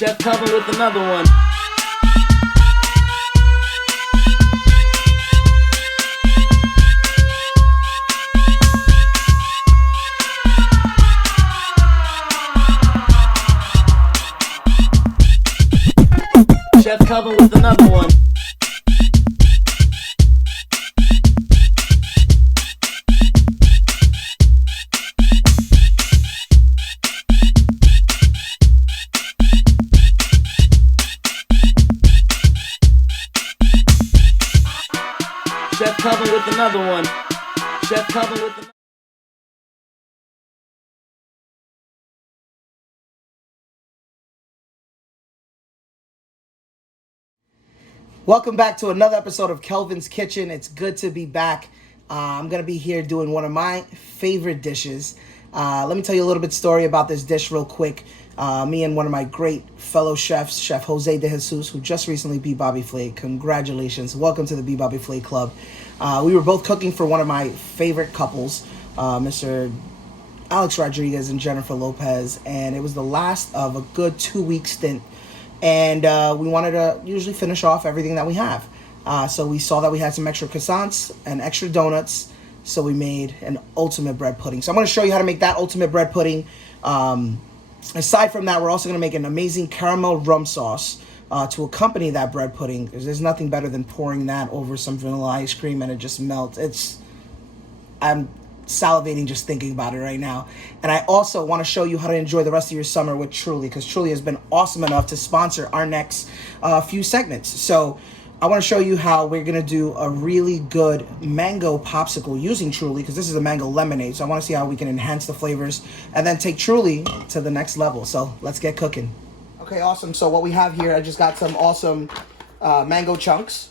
Chef Kelvin with another one. Chef Kelvin with another one. Chef Kelvin with another one. Chef Kelvin with another. Welcome back to another episode of Kelvin's Kitchen. It's good to be back. I'm going to be here doing one of my favorite dishes. Let me tell you a little bit story about this dish real quick. Me and one of my great fellow chefs, Chef Jose De Jesus, who just recently beat Bobby Flay. Congratulations. Welcome to the Beat Bobby Flay Club. We were both cooking for one of my favorite couples, Mr. Alex Rodriguez and Jennifer Lopez, and it was the last of a good 2-week stint. And we wanted to usually finish off everything that we have. So we saw that we had some extra croissants and extra donuts. So we made an ultimate bread pudding. So I'm going to show you how to make that ultimate bread pudding. Aside from that, we're also going to make an amazing caramel rum sauce to accompany that bread pudding. There's nothing better than pouring that over some vanilla ice cream and it just melts. I'm salivating just thinking about it right now. And I also want to show you how to enjoy the rest of your summer with Truly, because Truly has been awesome enough to sponsor our next few segments. So I want to show you how we're going to do a really good mango popsicle using Truly, because this is a mango lemonade. So I want to see how we can enhance the flavors and then take Truly to the next level. So let's get cooking. Okay, awesome. So what we have here, I just got some awesome mango chunks,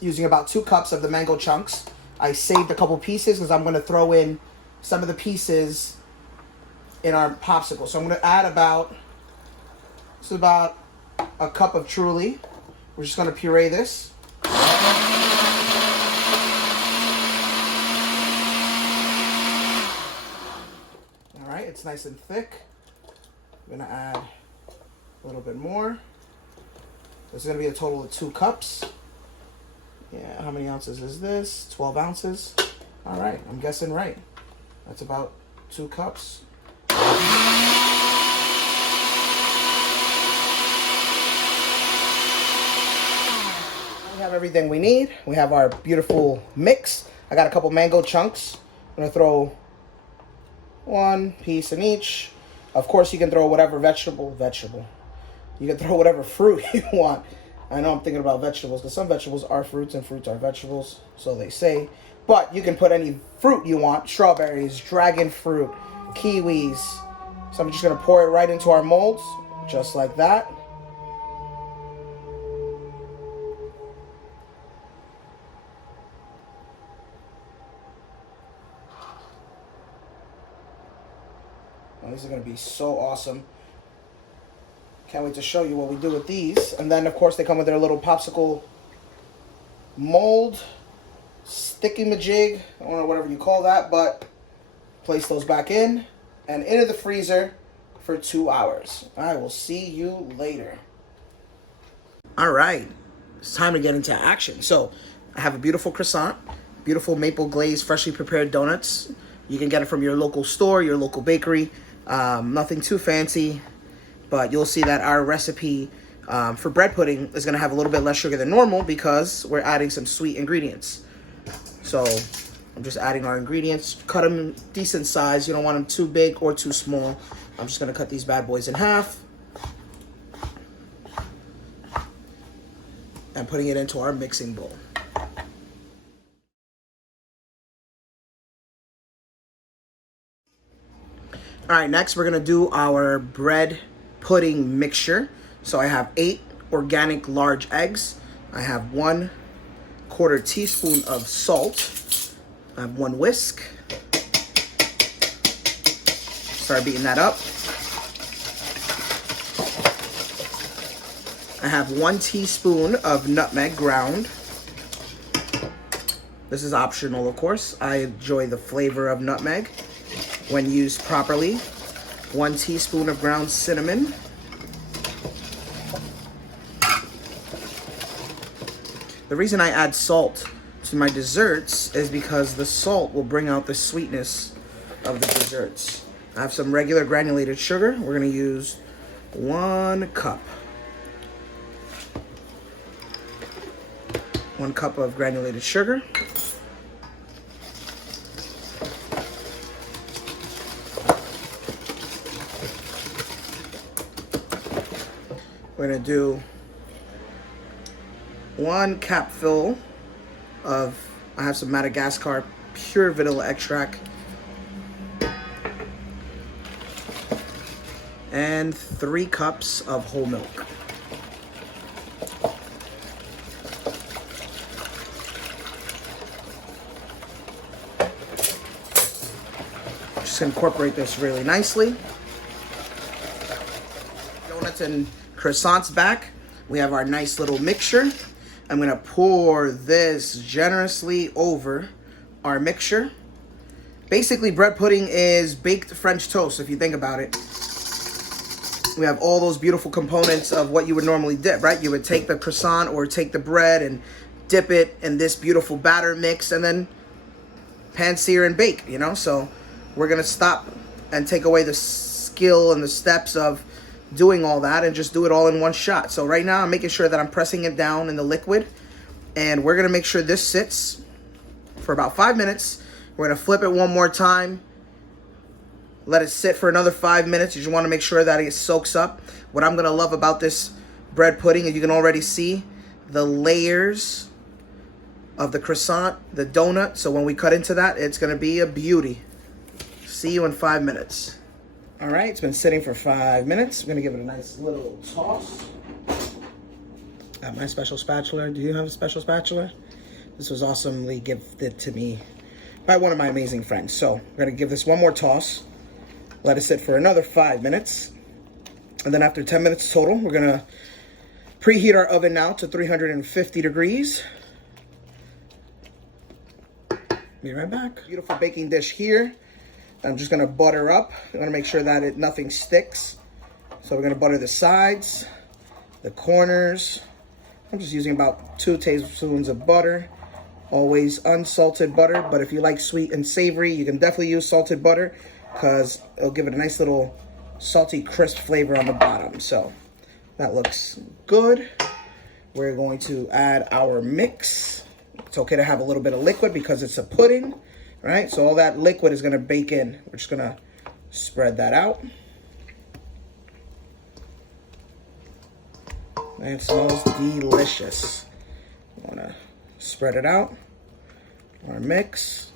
using about 2 cups of the mango chunks. I saved a couple pieces because I'm going to throw in some of the pieces in our popsicle. So I'm going to add about a cup of Truly. We're just going to puree this. All right, it's nice and thick. I'm going to add a little bit more. This is going to be a total of 2 cups. Yeah, how many ounces is this? 12 ounces. All right, I'm guessing right. That's about 2 cups. We have everything we need. We have our beautiful mix. I got a couple mango chunks. I'm gonna throw 1 piece in each. Of course, you can throw whatever vegetable. You can throw whatever fruit you want. I know I'm thinking about vegetables because some vegetables are fruits and fruits are vegetables, so they say. But you can put any fruit you want. Strawberries, dragon fruit, kiwis. So I'm just going to pour it right into our molds, just like that. And these are going to be so awesome. Can't wait to show you what we do with these. And then, of course, they come with their little popsicle mold, sticky majig, I don't know, whatever you call that, but place those back in and into the freezer for 2 hours. I will see you later. All right, it's time to get into action. So I have a beautiful croissant, beautiful maple glazed, freshly prepared donuts. You can get it from your local store, your local bakery. Nothing too fancy. But you'll see that our recipe for bread pudding is going to have a little bit less sugar than normal because we're adding some sweet ingredients. So I'm just adding our ingredients. Cut them in decent size. You don't want them too big or too small. I'm just going to cut these bad boys in half. And putting it into our mixing bowl. All right, next we're going to do our bread pudding mixture. So I have 8 organic large eggs. I have 1/4 teaspoon of salt. I have 1 whisk. Start beating that up. I have 1 teaspoon of nutmeg ground. This is optional, of course. I enjoy the flavor of nutmeg when used properly. 1 teaspoon of ground cinnamon. The reason I add salt to my desserts is because the salt will bring out the sweetness of the desserts. I have some regular granulated sugar. We're gonna use 1 cup. 1 cup of granulated sugar. We're gonna do 1 capful of, I have some Madagascar pure vanilla extract, and 3 cups of whole milk. Just incorporate this really nicely. Donuts and croissants back. We have our nice little mixture. I'm gonna pour this generously over our mixture. Basically, bread pudding is baked French toast, if you think about it. We have all those beautiful components of what you would normally dip, right? You would take the croissant or take the bread and dip it in this beautiful batter mix and then pan sear and bake, you know? So we're gonna stop and take away the skill and the steps of doing all that and just do it all in one shot. So right now I'm making sure that I'm pressing it down in the liquid, and we're gonna make sure this sits for about 5 minutes. We're gonna flip it one more time, let it sit for another 5 minutes. You just wanna make sure that it soaks up. What I'm gonna love about this bread pudding is you can already see the layers of the croissant, the donut. So when we cut into that, it's gonna be a beauty. See you in 5 minutes. All right, it's been sitting for 5 minutes. I'm gonna give it a nice little toss. Got my special spatula. Do you have a special spatula? This was awesomely gifted to me by one of my amazing friends. So we're gonna give this one more toss. Let it sit for another 5 minutes. And then after 10 minutes total, we're gonna preheat our oven now to 350 degrees. Be right back. Beautiful baking dish here. I'm just gonna butter up. I'm gonna make sure that nothing sticks. So we're gonna butter the sides, the corners. I'm just using about 2 tablespoons of butter. Always unsalted butter, but if you like sweet and savory, you can definitely use salted butter because it'll give it a nice little salty, crisp flavor on the bottom. So that looks good. We're going to add our mix. It's okay to have a little bit of liquid because it's a pudding. Right, so all that liquid is gonna bake in. We're just gonna spread that out. And it smells delicious. Wanna spread it out. Our mix.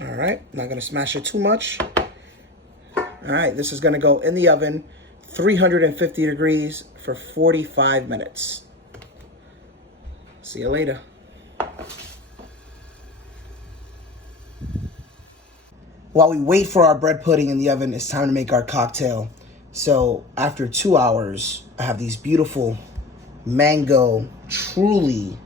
All right, not gonna smash it too much. All right, this is gonna go in the oven 350 degrees for 45 minutes. See you later. While we wait for our bread pudding in the oven, it's time to make our cocktail. So after 2 hours, I have these beautiful mango truly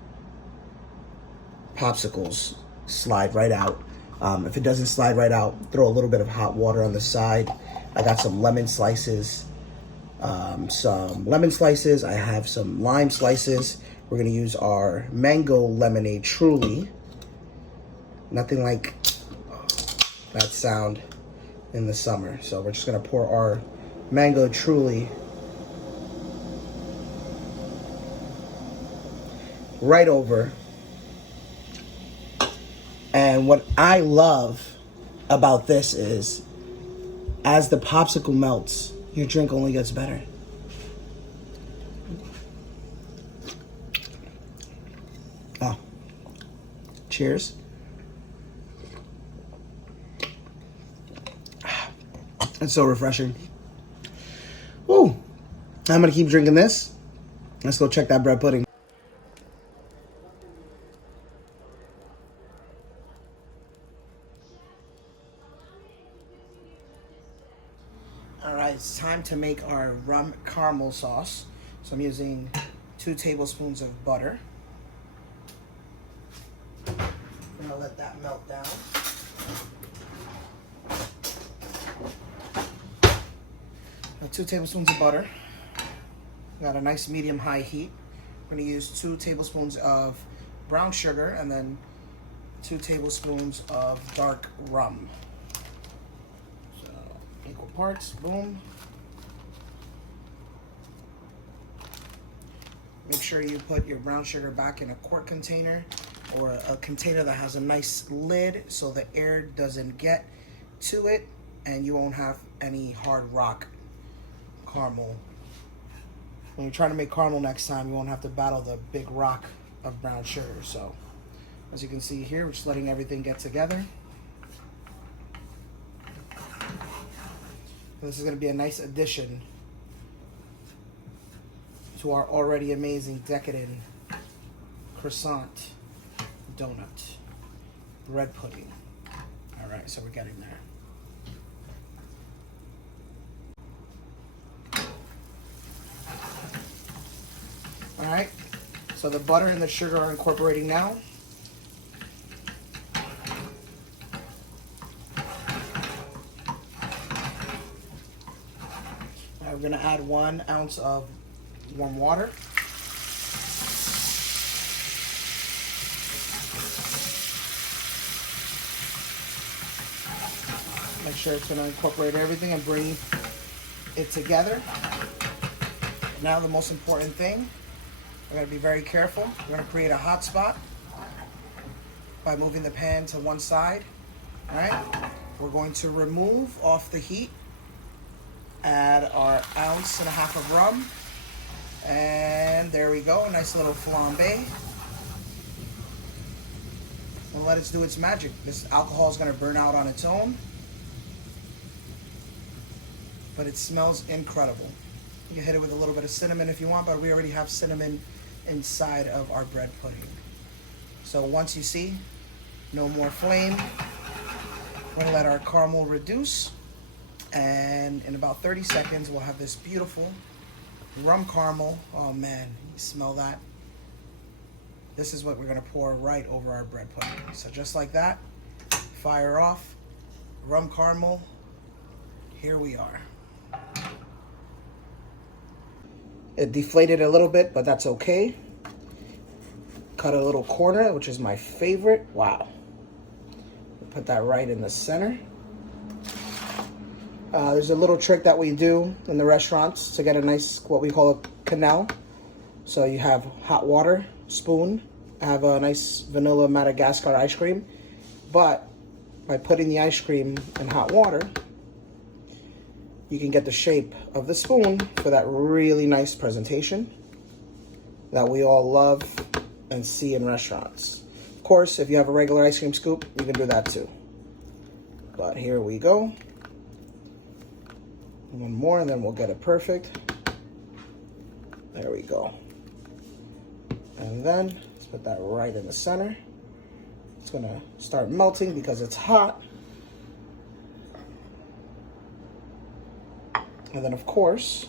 popsicles slide right out. If it doesn't slide right out, throw a little bit of hot water on the side. I got some lemon slices. I have some lime slices. We're gonna use our mango lemonade truly. Nothing like that sound in the summer. So we're just gonna pour our mango truly right over. And what I love about this is as the popsicle melts, your drink only gets better. Oh, cheers. It's so refreshing. Woo, I'm gonna keep drinking this. Let's go check that bread pudding. All right, it's time to make our rum caramel sauce. So I'm using 2 tablespoons of butter. I'm gonna let that melt down. 2 tablespoons of butter. Got a nice medium-high heat. I'm going to use 2 tablespoons of brown sugar and then 2 tablespoons of dark rum. So equal parts, boom. Make sure you put your brown sugar back in a quart container or a container that has a nice lid so the air doesn't get to it and you won't have any hard rock caramel. When you're trying to make caramel next time, you won't have to battle the big rock of brown sugar. So as you can see here, we're just letting everything get together. This is going to be a nice addition to our already amazing decadent croissant donut bread pudding. All right, so we're getting there. All right, so the butter and the sugar are incorporating now. Now we're gonna add 1 ounce of warm water. Make sure it's going to incorporate everything and bring it together. Now the most important thing, we're going to be very careful. We're going to create a hot spot by moving the pan to one side. All right, we're going to remove off the heat, add our 1.5 ounces of rum. And there we go, a nice little flambe. We'll let it do its magic. This alcohol is going to burn out on its own. But it smells incredible. You can hit it with a little bit of cinnamon if you want, but we already have cinnamon inside of our bread pudding. So once you see, no more flame. We're going to let our caramel reduce. And in about 30 seconds, we'll have this beautiful rum caramel. Oh man, you smell that? This is what we're gonna pour right over our bread pudding. So just like that, fire off, rum caramel, here we are. It deflated a little bit, but that's okay. Cut a little corner, which is my favorite. Wow. Put that right in the center. There's a little trick that we do in the restaurants to get a nice, what we call a canal. So you have hot water, spoon, have a nice vanilla Madagascar ice cream. But by putting the ice cream in hot water, you can get the shape of the spoon for that really nice presentation that we all love and see in restaurants. Of course, if you have a regular ice cream scoop, you can do that too. But here we go. One more and then we'll get it perfect. There we go. And then let's put that right in the center. It's gonna start melting because it's hot. And then of course,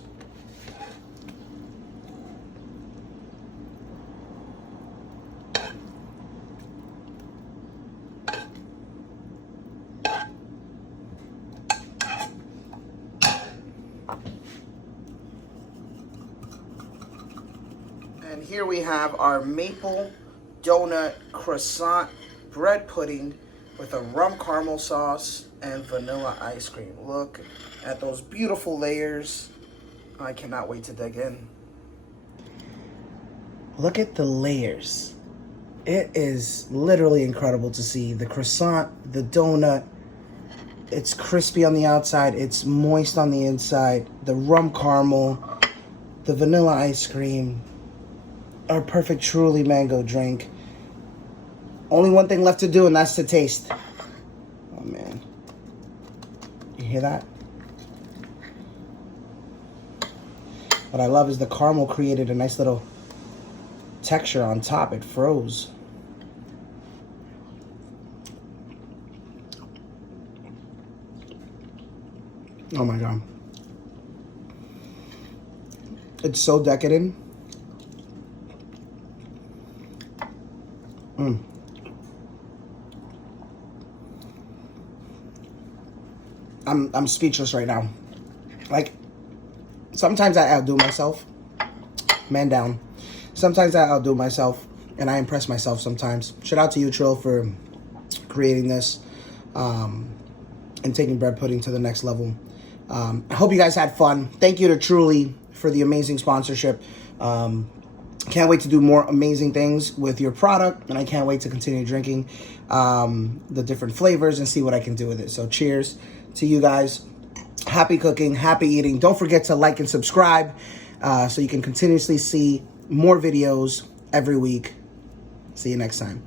and here we have our maple donut croissant bread pudding with a rum caramel sauce and vanilla ice cream. Look at those beautiful layers. I cannot wait to dig in. Look at the layers. It is literally incredible to see the croissant, the donut. It's crispy on the outside, it's moist on the inside, the rum caramel, the vanilla ice cream, our perfect truly mango drink. Only one thing left to do, and that's to taste. Oh man. You hear that? What I love is the caramel created a nice little texture on top. It froze. Oh my God. It's so decadent. I'm speechless right now. Like, Sometimes I outdo myself. Man down. Sometimes I outdo myself, and I impress myself sometimes. Shout out to you, Trill, for creating this and taking bread pudding to the next level. I hope you guys had fun. Thank you to Truly for the amazing sponsorship. Can't wait to do more amazing things with your product, and I can't wait to continue drinking the different flavors and see what I can do with it. So cheers to you guys. Happy cooking, happy eating. Don't forget to like and subscribe so you can continuously see more videos every week. See you next time.